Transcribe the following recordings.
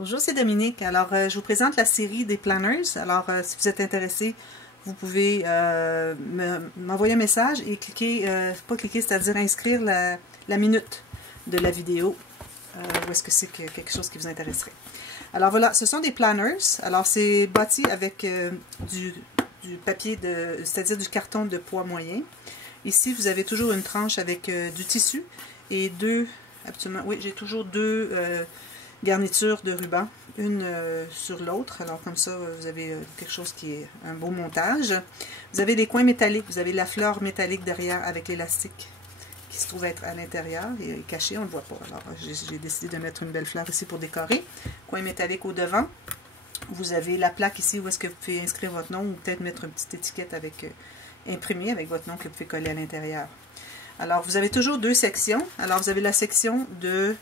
Bonjour, c'est Dominique. Alors, je vous présente la série des planners. Alors, si vous êtes intéressé, vous pouvez m'envoyer un message et cliquer, pas cliquer, c'est-à-dire inscrire la minute de la vidéo. Ou est-ce que c'est quelque chose qui vous intéresserait? Alors voilà, ce sont des planners. Alors, c'est bâti avec du papier, c'est-à-dire du carton de poids moyen. Ici, vous avez toujours une tranche avec du tissu et j'ai toujours deux garnitures de ruban, une sur l'autre. Alors comme ça, vous avez quelque chose qui est un beau montage. Vous avez des coins métalliques, vous avez la fleur métallique derrière avec l'élastique qui se trouve être à l'intérieur et caché, on ne le voit pas. Alors j'ai décidé de mettre une belle fleur ici pour décorer. Coin métallique au devant. Vous avez la plaque ici où est-ce que vous pouvez inscrire votre nom ou peut-être mettre une petite étiquette avec imprimée avec votre nom que vous pouvez coller à l'intérieur. Alors vous avez toujours deux sections. Alors vous avez la section de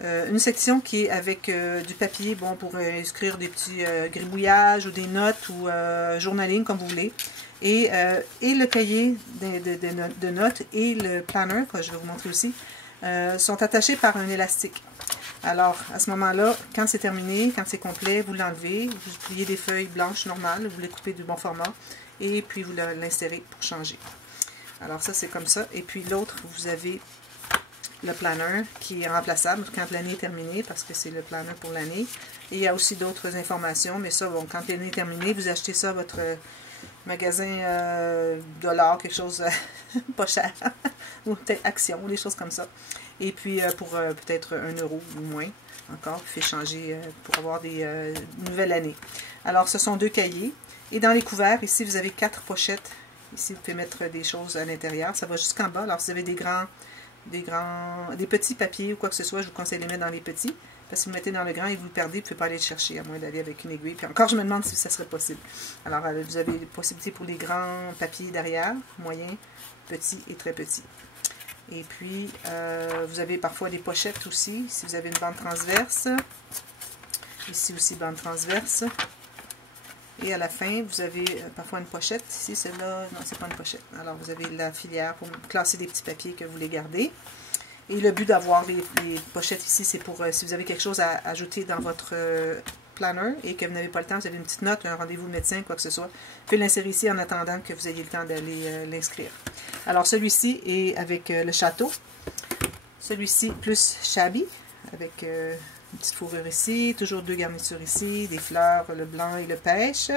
une section qui est avec du papier, bon, pour inscrire des petits gribouillages ou des notes ou journaling comme vous voulez. Et le cahier de notes et le planner, que je vais vous montrer aussi, sont attachés par un élastique. Alors, à ce moment-là, quand c'est terminé, quand c'est complet, vous l'enlevez, vous pliez des feuilles blanches normales, vous les coupez du bon format, et puis vous l'insérez pour changer. Alors ça, c'est comme ça. Et puis l'autre, vous avez le planner qui est remplaçable quand l'année est terminée, parce que c'est le planner pour l'année. Et il y a aussi d'autres informations, mais ça, bon, quand l'année est terminée, vous achetez ça à votre magasin dollar, quelque chose pas cher, ou peut-être Action, ou des choses comme ça. Et puis pour peut-être 1 euro ou moins, encore, vous faites changer pour avoir des nouvelles années. Alors, ce sont deux cahiers. Et dans les couverts, ici, vous avez 4 pochettes. Ici, vous pouvez mettre des choses à l'intérieur. Ça va jusqu'en bas. Alors, si vous avez des petits papiers ou quoi que ce soit, je vous conseille de les mettre dans les petits. Parce que si vous mettez dans le grand et vous le perdez, vous ne pouvez pas aller le chercher, à moins d'aller avec une aiguille. Puis encore, je me demande si ça serait possible. Alors, vous avez des possibilités pour les grands papiers derrière, moyens, petits et très petits. Et puis, vous avez parfois des pochettes aussi. Si vous avez une bande transverse. Ici aussi, bande transverse. Et à la fin, vous avez parfois une pochette. Ici, celle-là, non, c'est pas une pochette. Alors, vous avez la filière pour classer des petits papiers que vous voulez garder. Et le but d'avoir les pochettes ici, c'est pour, si vous avez quelque chose à ajouter dans votre planner et que vous n'avez pas le temps, vous avez une petite note, un rendez-vous médecin, quoi que ce soit, vous pouvez l'insérer ici en attendant que vous ayez le temps d'aller l'inscrire. Alors, celui-ci est avec le château. Celui-ci plus shabby, avec une petite fourrure ici, toujours deux garnitures ici, des fleurs, le blanc et le pêche.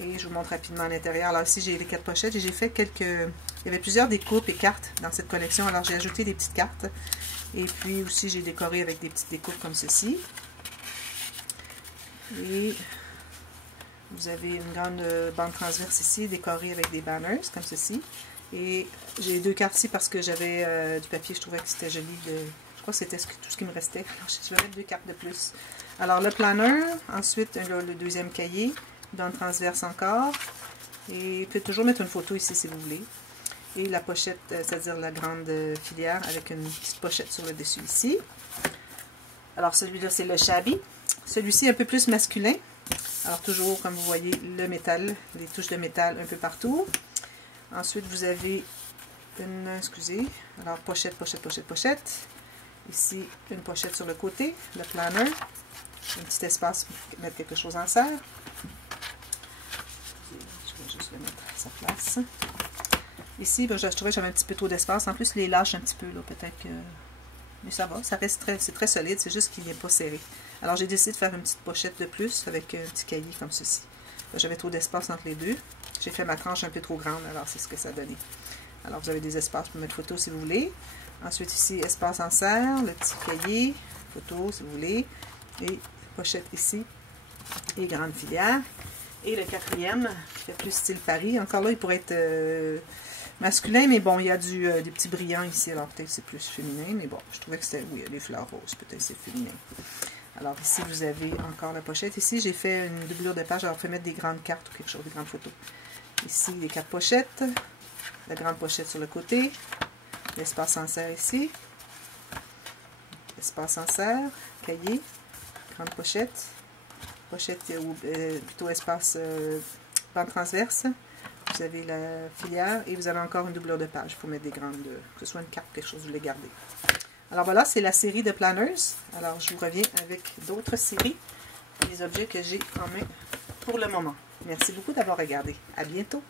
Et je vous montre rapidement à l'intérieur. Alors ici, j'ai les 4 pochettes et j'ai fait il y avait plusieurs découpes et cartes dans cette collection. Alors j'ai ajouté des petites cartes. Et puis aussi, j'ai décoré avec des petites découpes comme ceci. Et vous avez une grande bande transverse ici, décorée avec des banners comme ceci. Et j'ai 2 cartes ici parce que j'avais du papier, je trouvais que c'était joli. Je crois que c'était tout ce qui me restait. Alors, je vais mettre 2 cartes de plus. Alors, le planner, ensuite, le deuxième cahier, bande transverse encore. Et vous pouvez toujours mettre une photo ici si vous voulez. Et la pochette, c'est-à-dire la grande filière avec une petite pochette sur le dessus ici. Alors, celui-là, c'est le shabby. Celui-ci, un peu plus masculin. Alors, toujours, comme vous voyez, le métal, les touches de métal un peu partout. Ensuite, vous avez alors pochette, pochette, pochette, pochette. Ici, une pochette sur le côté, le planner. Un petit espace pour mettre quelque chose en serre. Je vais juste le mettre à sa place. Ici, ben, je trouvais que j'avais un petit peu trop d'espace. En plus, les lâche un petit peu, là, peut-être que... Mais ça va, ça reste c'est très solide, c'est juste qu'il n'est pas serré. Alors, j'ai décidé de faire une petite pochette de plus avec un petit cahier comme ceci. J'avais trop d'espace entre les deux. J'ai fait ma tranche un peu trop grande, alors c'est ce que ça a donné. Alors, vous avez des espaces pour mettre photo si vous voulez. Ensuite, ici, espace en serre, le petit cahier, photo si vous voulez. Et pochette ici, et grande filière. Et le quatrième, qui fait plus style Paris. Encore là, il pourrait être masculin, mais bon, il y a des petits brillants ici. Alors, peut-être c'est plus féminin, mais bon, je trouvais que c'était, oui, il y a des fleurs roses, peut-être c'est féminin. Alors, ici, vous avez encore la pochette. Ici, j'ai fait une doublure de page. Alors, vous pouvez mettre des grandes cartes ou quelque chose, des grandes photos. Ici, les 4 pochettes. La grande pochette sur le côté. L'espace en serre ici. Espace en serre. Cahier. Grande pochette. Pochette ou plutôt espace bande transverse. Vous avez la filière et vous avez encore une doublure de page pour mettre des grandes, que ce soit une carte, quelque chose, vous les gardez. Alors voilà, c'est la série de planners. Alors je vous reviens avec d'autres séries, les objets que j'ai en main pour le moment. Merci beaucoup d'avoir regardé. À bientôt!